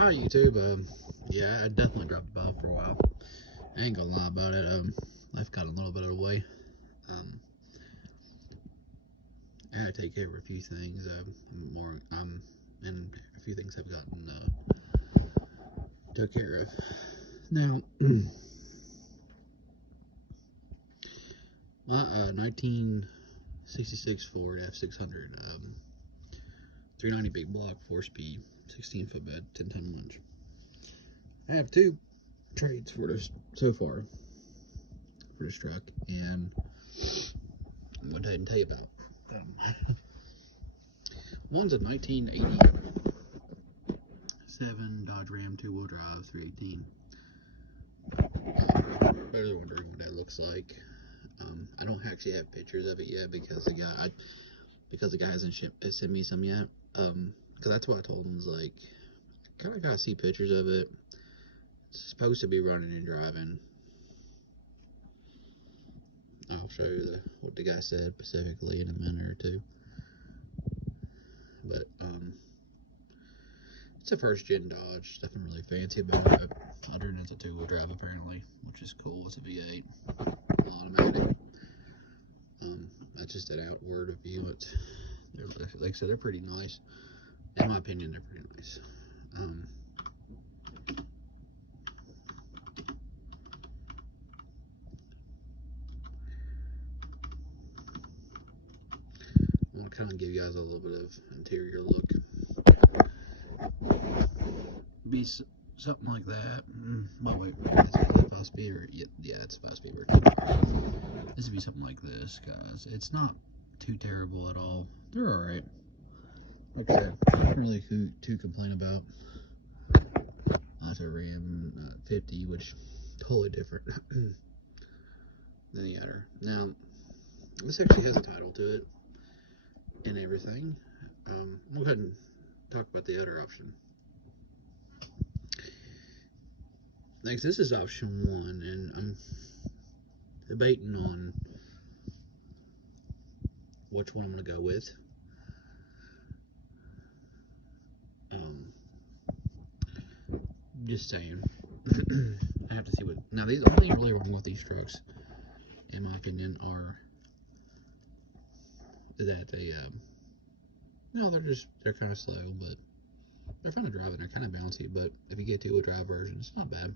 Oh, YouTube. Yeah, I definitely dropped the ball for a while. I ain't gonna lie about it. Life got a little bit of the way. Um, I had to take care of a few things. And a few things have gotten took care of. Now, my 1966 Ford F600, 390 big block, 4 speed, 16-foot bed, 10-ton winch. I have two trades for this so far for this truck, and I'm gonna go ahead and tell you about them. One's a 1987 Dodge Ram two-wheel drive 318. Better wondering what that looks like. I don't actually have pictures of it yet because the guy hasn't sent me some yet. Because that's what I told him, was like, kind of gotta see pictures of it. It's supposed to be running and driving. I'll show you what the guy said specifically in a minute or two. But it's a first gen Dodge. Nothing really fancy about it, other than it's a two-wheel drive apparently, which is cool. It's a V8 automatic. That's just an outward view. Like I said, they're pretty nice. In my opinion, they're pretty nice. I'll kind of give you guys a little bit of interior look. Be something like that. Oh wait, is that 5-speed or yeah, it's 5-speed. This would be something like this, guys. It's not too terrible at all. They're all right. Like I said, nothing really to complain about. That's a Ram 50, which totally different than the other. Now, this actually has a title to it and everything. We'll go ahead and talk about the other option. Next, this is option 1, and I'm debating on which one I'm going to go with. Just saying. I have to see what. Now, the only thing really wrong with these trucks, in my opinion, are that they're kind of slow, but they're fun to drive and they're kind of bouncy. But if you get to a drive version, it's not bad.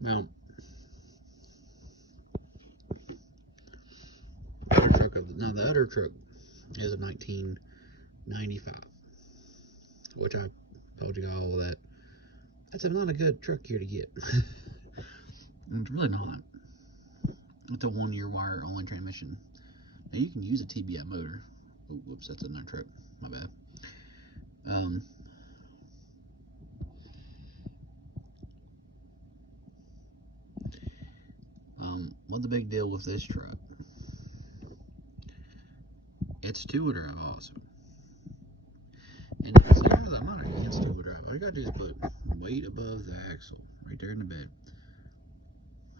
Now, the other truck is a 1995, which I told you all that that's not a good truck here to get. It's really not. It's a 1-year wire only transmission. Now you can use a TBI motor. Oh, whoops, that's another truck. My bad. What's the big deal with this truck? It's two-wheel drive awesome. And I'm not against two-wheel drive. All you gotta do is put weight above the axle, right there in the bed.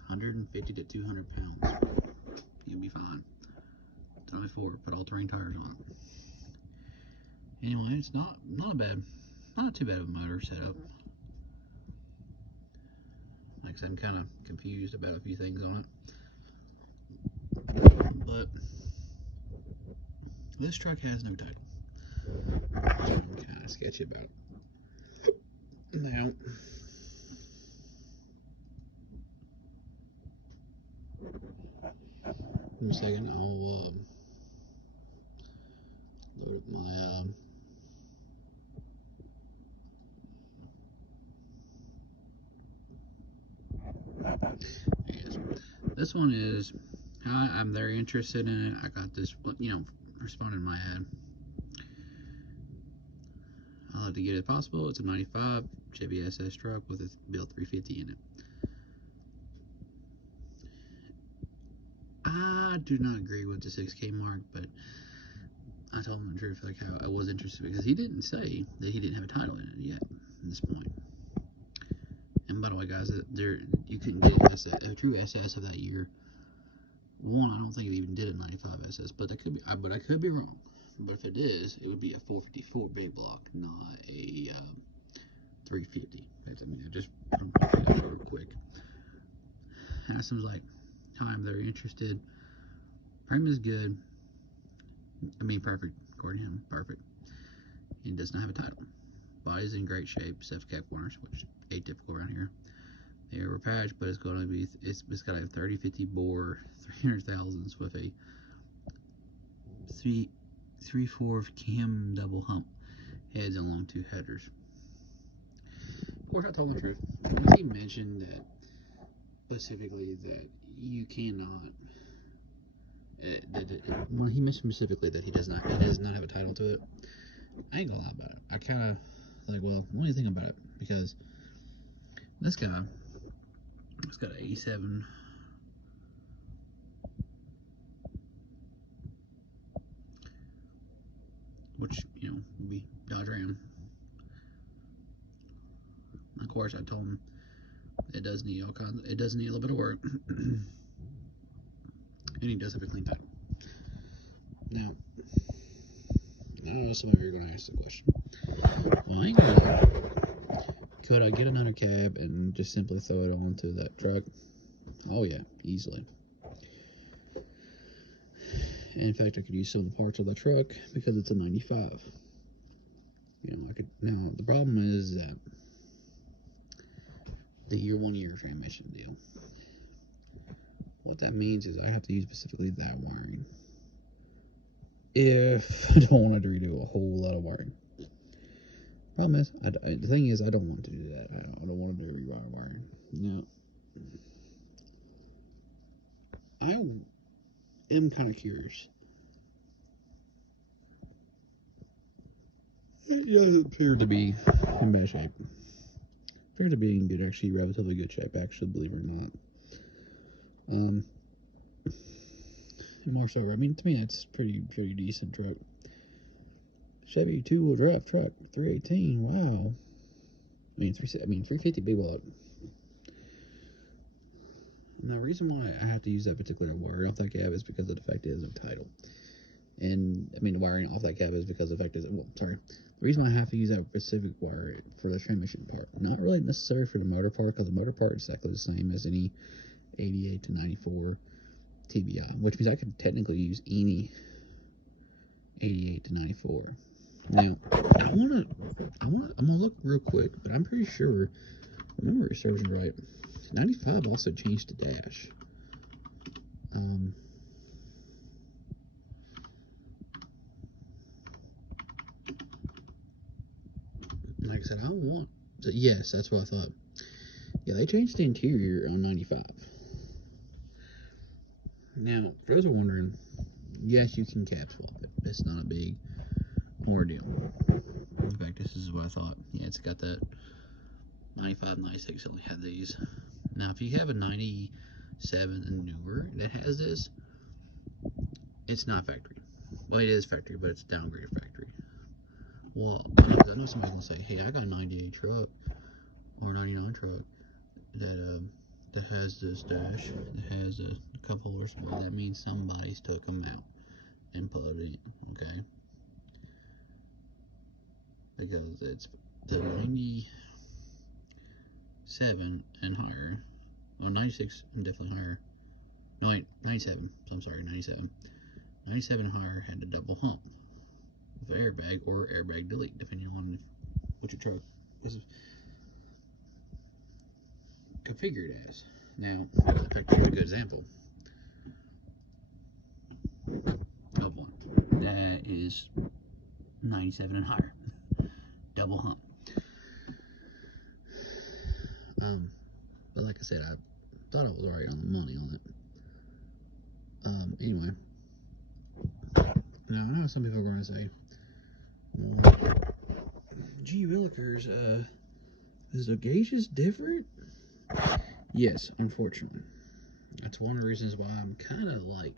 150 to 200 pounds. You'll be fine. Tell me for put all-terrain tires on it. Anyway, it's not too bad of a motor setup. Like I said, I'm kind of confused about a few things on it. But this truck has no title. That's what I'm kind of sketchy about. Now, in a second, I'll load up my yes. This one is I'm very interested in it. I got this, responded in my ad. I'd like to get it if possible. It's a 95 Chevy SS truck with a built 350 in it. I do not agree with the 6K mark, but I told him the truth, like how I was interested, because he didn't say that he didn't have a title in it yet at this point. And by the way, guys, you couldn't get a true SS of that year. One, I don't think it even did a 95 SS, but I could be wrong. But if it is, it would be a 454 big block, not a 350. I mean, I just put them real quick. And it seems like I'm very interested. Frame is good. I mean, perfect. According to him, perfect. He does not have a title. Body's in great shape, except cap corners, which is atypical around here. They were patched, but it's going to be it's got a 3050 bore, 300 thousandths with a 3/4 cam double hump heads along 2 headers. Of course, I told him the truth. Once he mentioned that specifically that you cannot. When he mentioned specifically that he does not have a title to it, I ain't gonna lie about it. I kind of like, well, what do you think about it? Because this guy, it's got an 87. Which, you know, would be Dodge Ram. Of course, I told him it does need all kinds. It does need a little bit of work, and he does have a clean title. Now, I know some of you are going to ask the question. Well, I ain't gonna lie. Could I get another cab and just simply throw it onto that truck? Oh yeah, easily. And in fact, I could use some of the parts of the truck because it's a 95. You know, I could. Now the problem is that the year transmission deal. What that means is I have to use specifically that wiring if I don't want to redo a whole lot of wiring. Problem is, the thing is, I don't want to do that. I don't want to do rewire wiring. Now, I am kind of curious. It doesn't appear to be in bad shape. Appears to be in good, actually, relatively good shape, actually, believe it or not. More so, I mean, to me, that's pretty decent truck. Chevy 2-wheel drive truck, 318. Wow. I mean, 350 big block. And the reason why I have to use that particular wiring off that cab is because of the fact it has no title. And I mean, the wiring off that cab is because of the fact is, well, sorry. The reason why I have to use that specific wire for the transmission part, not really necessary for the motor part, because the motor part is exactly the same as any 88 to 94 TBI, which means I could technically use any 88 to 94. Now, I'm gonna look real quick, but I'm pretty sure, remember it serves me right. 95 also changed the dash. Like I said, I don't want. Yes, that's what I thought. Yeah, they changed the interior on 95. Now, for those who are wondering, yes, you can cap swap it. It's not a big ordeal. In fact, this is what I thought. Yeah, it's got that 95, 96 only had these. Now, if you have a 97 and newer that has this, it's not factory. Well, it is factory, but it's downgraded factory. Well, I know somebody's gonna say, "Hey, I got a 98 truck or 99 truck that has this dash, that has a cup holder split." That means somebody's took them out and put it in, okay? Because it's the 97 and higher, or 96 and definitely higher. No, 97. I'm sorry, 97. 97 higher had a double hump with airbag or airbag delete, depending on what your truck is configured as. Now, I'll take a good example of one that is 97 and higher, double hump. But like I said, I thought I was already on the money on it. Anyway, now I know some people are going to say, "Gee willikers, is the gauges different?" Yes, unfortunately. That's one of the reasons why I'm kind of like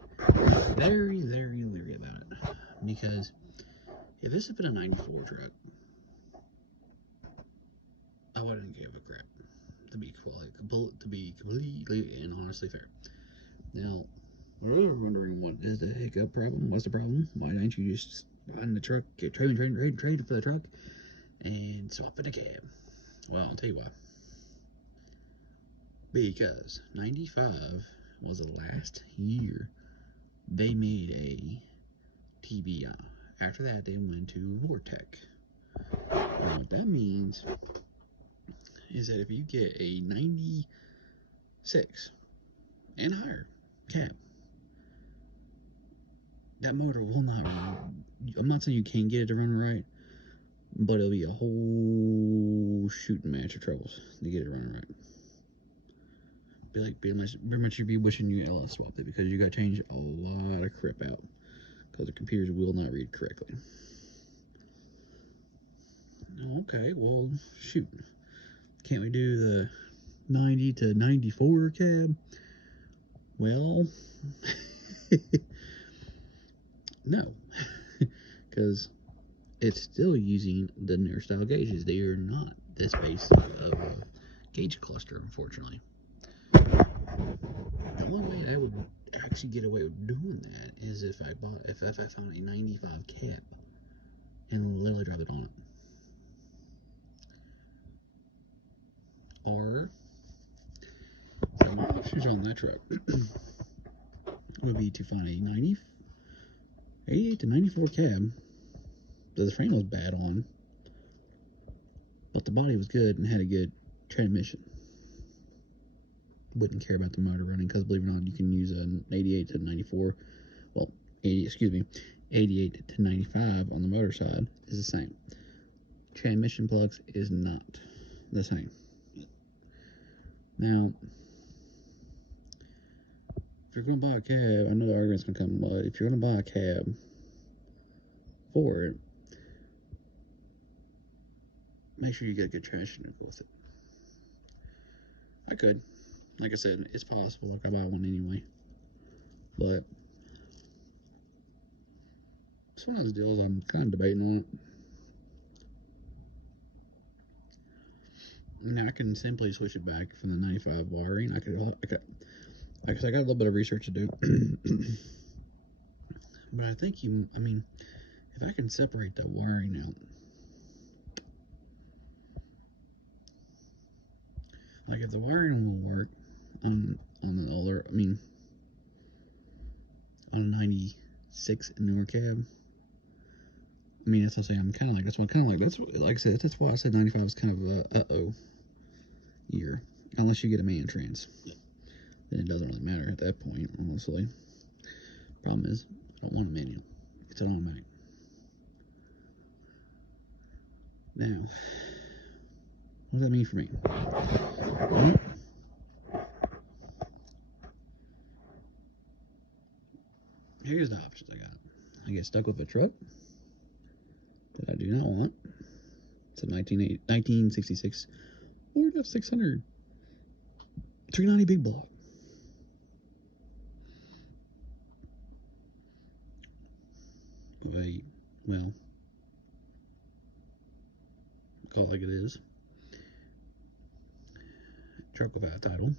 very leery about it. Because if this had been a 94 truck, I wouldn't give a crap. To be completely and honestly fair. Now, we're wondering, what is the hiccup problem? What's the problem? Why don't you just buying the truck, trading for the truck, and swapping the cab. Well, I'll tell you why. Because 95 was the last year they made a TBI. After that, they went to Vortec. And what that means is that if you get a 96 and higher cab, that motor will not run. I'm not saying you can't get it to run right, but it'll be a whole shooting match of troubles to get it running right. Be like pretty much you'd be wishing you LS swapped it, because you got to change a lot of crap out because the computers will not read correctly. Okay, well, shoot. Can't we do the 90 to 94 cab? Well, no, because it's still using the newer style gauges. They are not this base of a gauge cluster, unfortunately. The only way I would actually get away with doing that is if I found a 95 cab and literally drive it on it. Or my options on that truck would be to find a 88 to 94 cab that the frame was bad on, but the body was good and had a good transmission. Wouldn't care about the motor running, because believe it or not, you can use an 88 to 94. Well, 88 to 95 on the motor side is the same. Transmission plugs is not the same. Now, if you're going to buy a cab, I know the argument's going to come, but if you're going to buy a cab for it, make sure you get a good transmission to go with it. I could. Like I said, it's possible. Like, I buy one anyway. But it's one of those deals I'm kind of debating on it. I mean, I can simply switch it back from the 95 wiring. I got a little bit of research to do. But I think if I can separate that wiring out, like if the wiring will work on the older, on a 96 newer cab, that's what I'm saying. That's like I said, that's why I said 95 is kind of a uh-oh year. Unless you get a manual trans. Then it doesn't really matter at that point, honestly. Problem is, I don't want a manual. It's an automatic. Now, what does that mean for me? Well, here's the options I got. I get stuck with a truck that I do not want. It's a 1966 Ford f600 390 big block. Well, call it like it is. Truck without title.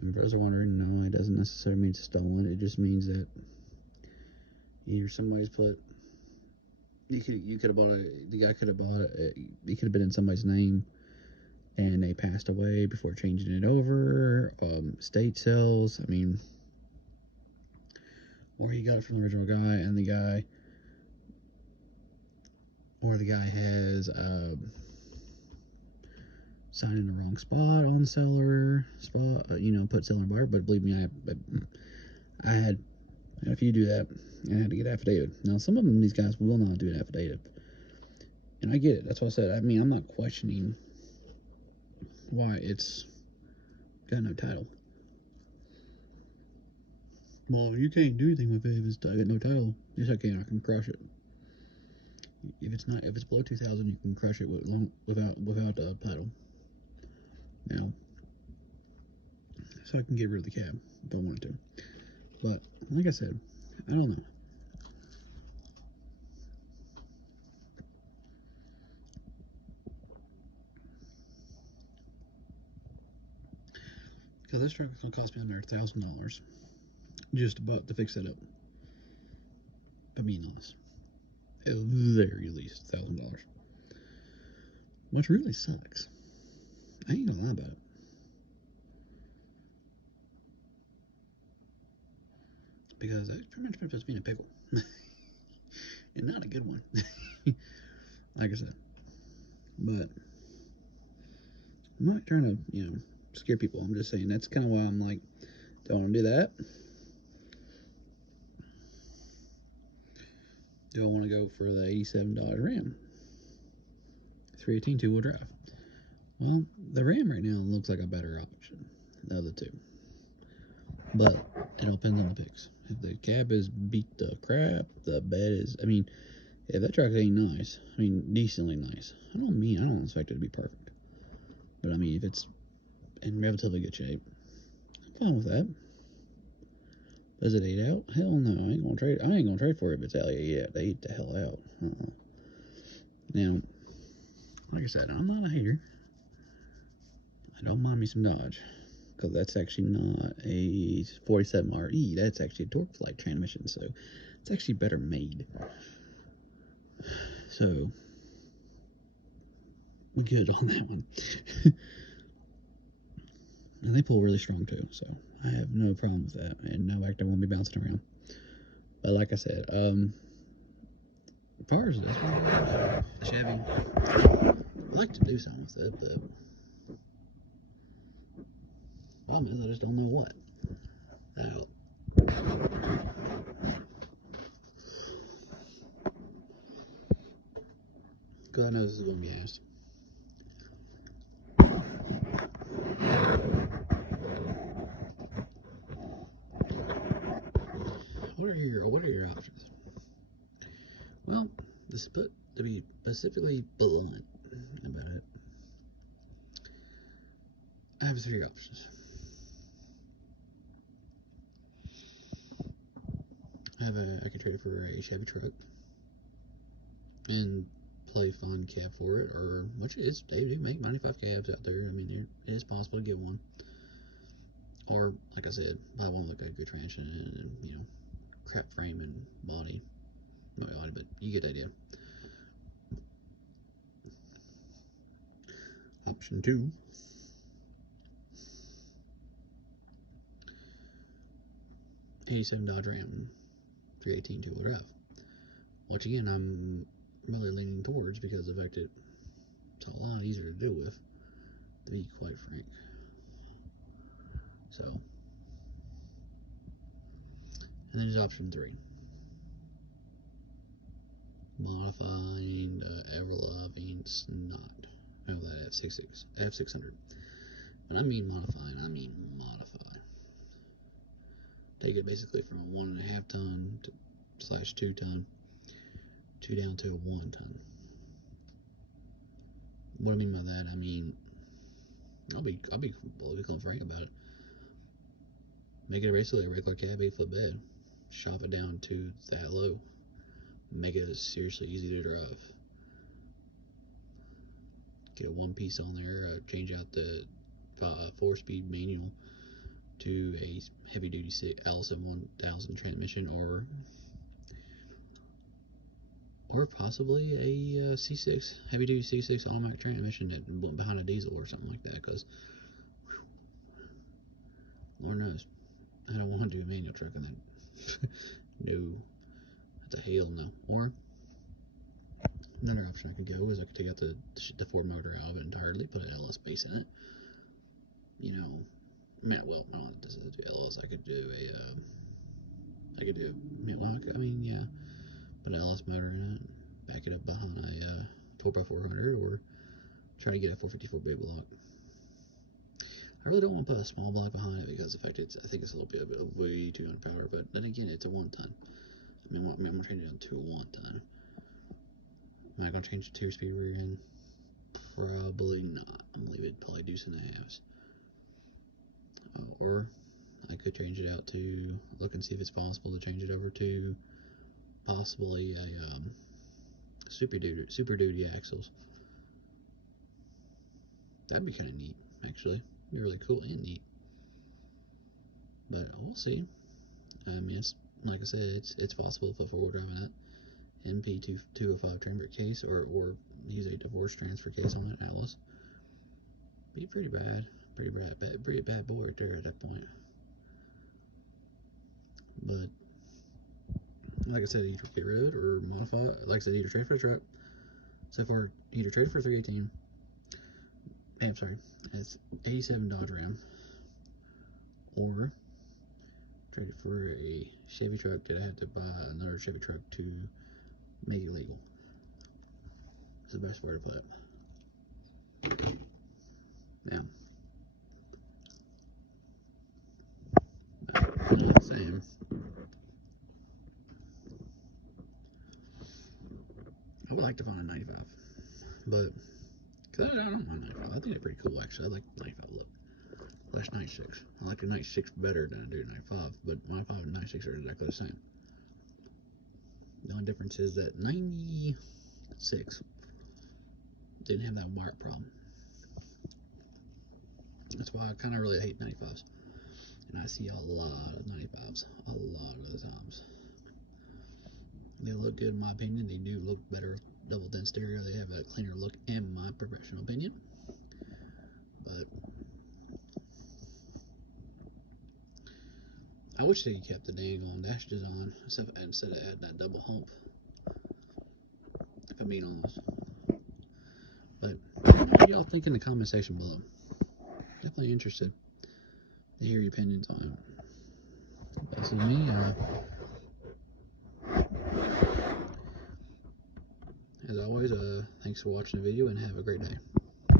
And for those who are wondering, no, it doesn't necessarily mean it's stolen. It just means that either somebody's put. The guy could have bought it. He could have been in somebody's name, and they passed away before changing it over. State sales. Or he got it from the original guy, and the guy has signed in the wrong spot on the seller spot. Put seller and buyer. But believe me, I had a few do that, and I had to get affidavit. Now, some of them, these guys will not do an affidavit, and I get it. That's what I said. I'm not questioning why it's got no title. Well, you can't do anything with it if it's got no title. Yes, I can. I can crush it. If it's below 2,000, you can crush it without a title. Now, so I can get rid of the cab if I wanted to. But like I said, I don't know. Because this truck is gonna cost me under $1,000 just to fix it up. I'd be honest. At the very least, $1,000. Which really sucks. I ain't gonna lie about it. Because that's pretty much supposed to be in a pickle. And not a good one. Like I said. But I'm not trying to, scare people. I'm just saying that's kind of why I'm like, don't want to do that. Do I want to go for the $87 RAM? 318 two-wheel drive. Well, the RAM right now looks like a better option than the other two. But it all depends on the picks. If the cab is beat the crap, the bed is, if that truck ain't nice, decently nice. I don't expect it to be perfect. But if it's in relatively good shape, I'm fine with that. Does it ate out? Hell no, I ain't gonna trade for it if it's out yet. They ate the hell out. Now, like I said, I'm not a hater. I don't mind me some Dodge, because that's actually not a 47RE. That's actually a torque flight transmission, so it's actually better made. So we good on that one. And they pull really strong too, so I have no problem with that, and no actor won't be bouncing around. But like I said, as far as this one, the Chevy, I'd like to do something with it, but problem is I just don't know what. Out. Because I know this is going to be asked. What are your options? Well, to be specifically blunt about it, I have 3 options. I could trade it for a Chevy truck and play fun cab for it, or they do make 95 cabs out there. It is possible to get one. Or, like I said, buy one with a good transmission and, crap frame and body. Not body, but you get the idea. Option 2. '87 Dodge Ram 318 two-wheel drive. Which again, I'm really leaning towards because of the fact that it's a lot easier to deal with, to be quite frank. So, and then there's option 3. Modifying the ever-loving snot. That F600. When I mean modifying, I mean modify. Take it basically from a 1.5 ton / 2 ton down to a 1 ton. What I mean by that, I'll be completely frank about it. Make it basically a regular cab 8-foot bed. Shop it down to that low. Make it seriously easy to drive. Get a 1-piece on there. Change out the 4-speed manual to a heavy-duty Allison 1000 transmission, or possibly a C6 heavy-duty C6 automatic transmission that behind a diesel or something like that. Because Lord knows, I don't want to do a manual truck in that. No, that's a hell no. Or another option I could go is I could take out the Ford motor out of it entirely, put an LS base in it. I don't know if this is LS. I could do put an LS motor in it, back it up behind a 4x400, or try to get a 454 big block. I really don't want to put a small block behind it because I think it's a little bit way too underpowered. But then again, it's a 1 ton. I'm gonna change it to a 1 ton. Am I gonna change the 2-speed rear end? Probably not. I'm gonna leave it probably deuce and a halves. Or I could change it out to look and see if it's possible to change it over to possibly a super duty axles. That'd be kind of neat, actually. Be really cool and neat. But we'll see. like I said, it's possible to put four-wheel drive in that MP205 transfer case, or use a divorce transfer case on it, Atlas. Be pretty bad boy right there at that point. But like I said, either get rid or modify it. Like I said, either trade for the truck. So far, either trade for 318. I'm sorry, it's 87 Dodge Ram, or trade it for a Chevy truck that I had to buy another Chevy truck to make it legal. That's the best way to put it. Now, same. I would like to find a 95, but cause I don't mind 95. I think they're pretty cool actually. I like 95 look. Less 96. I like the 96 better than I do 95, but 95 and 96 are exactly the same. The only difference is that 96 didn't have that wire problem. That's why I kind of really hate 95s. And I see a lot of 95s. A lot of the times. They look good in my opinion. They do look better. Double thin stereo. They have a cleaner look in my professional opinion. But I wish they kept the dang on dash design instead of adding that double hump. If I'm being honest. But what y'all think in the comment section below? Definitely interested to hear your opinions on it. This is me. As always, thanks for watching the video and have a great day.